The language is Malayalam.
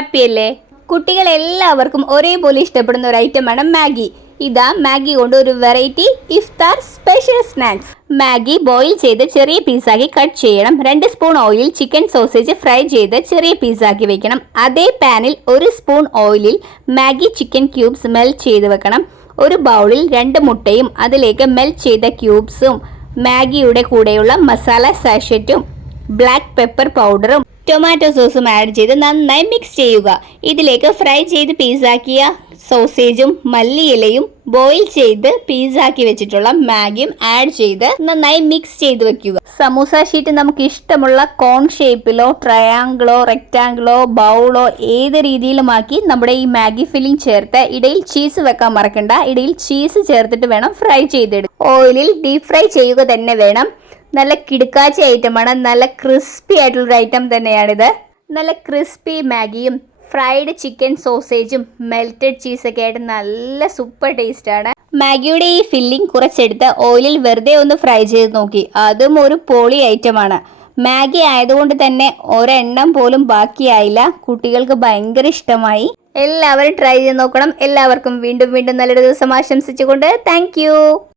ഹാപ്പി അല്ലേ? കുട്ടികളെല്ലാവർക്കും ഒരേപോലെ ഇഷ്ടപ്പെടുന്ന ഒരു ഐറ്റമാണ് മാഗി. ഇതാ മാഗി കൊണ്ട് ഒരു വെറൈറ്റി ഇഫ്താർ സ്പെഷ്യൽ സ്നാക്സ്. മാഗി ബോയിൽ ചെയ്ത് ചെറിയ പീസാക്കി കട്ട് ചെയ്യണം. 2 സ്പൂൺ ഓയിലിൽ ചിക്കൻ സോസേജ് ഫ്രൈ ചെയ്ത് ചെറിയ പീസാക്കി വെക്കണം. അതേ പാനിൽ 1 സ്പൂൺ ഓയിലിൽ മാഗി ചിക്കൻ ക്യൂബ്സ് മെൽറ്റ് ചെയ്ത് വെക്കണം. ഒരു ബൗളിൽ 2 മുട്ടയും അതിലേക്ക് മെൽറ്റ് ചെയ്ത ക്യൂബ്സും മാഗിയുടെ കൂടെയുള്ള മസാല സാഷറ്റും ബ്ലാക്ക് പെപ്പർ പൗഡറും ടൊമാറ്റോ സോസും ആഡ് ചെയ്ത് നന്നായി മിക്സ് ചെയ്യുക. ഇതിലേക്ക് ഫ്രൈ ചെയ്ത് പീസാക്കിയ സോസേജും മല്ലിയിലയും ബോയിൽ ചെയ്ത് പീസാക്കി വെച്ചിട്ടുള്ള മാഗിയും ആഡ് ചെയ്ത് നന്നായി മിക്സ് ചെയ്ത് വെക്കുക. സമൂസ ഷീറ്റ് നമുക്ക് ഇഷ്ടമുള്ള കോൺ ഷേപ്പിലോ ട്രയാങ്കിളോ റെക്റ്റാങ്കിളോ ബൗളോ ഏത് രീതിയിലുമാക്കി നമ്മുടെ ഈ മാഗി ഫില്ലിംഗ് ചേർത്ത് ഇടയിൽ ചീസ് വെക്കാൻ മറക്കണ്ട. ഇടയിൽ ചീസ് ചേർത്തിട്ട് വേണം ഫ്രൈ ചെയ്തെടുക്കുക. ഓയിലിൽ ഡീപ് ഫ്രൈ ചെയ്യുക തന്നെ വേണം. നല്ല കിടുക്കാച്ചി ഐറ്റമാണ്. നല്ല ക്രിസ്പി ആയിട്ടുള്ളൊരു ഐറ്റം തന്നെയാണിത്. നല്ല ക്രിസ്പി മാഗിയും ഫ്രൈഡ് ചിക്കൻ സോസേജും മെൽറ്റഡ് ചീസൊക്കെ ആയിട്ട് നല്ല സൂപ്പർ ടേസ്റ്റാണ്. മാഗിയുടെ ഈ ഫില്ലിംഗ് കുറച്ചെടുത്ത് ഓയിലിൽ വെറുതെ ഒന്ന് ഫ്രൈ ചെയ്ത് നോക്കി. അതും ഒരു പൊളി ഐറ്റമാണ്. മാഗി ആയതുകൊണ്ട് തന്നെ ഒരെണ്ണം പോലും ബാക്കിയായില്ല. കുട്ടികൾക്ക് ഭയങ്കര ഇഷ്ടമായി. എല്ലാവരും ട്രൈ ചെയ്ത് നോക്കണം. എല്ലാവർക്കും വീണ്ടും വീണ്ടും നല്ലൊരു ദിവസം ആശംസിച്ചുകൊണ്ട് താങ്ക്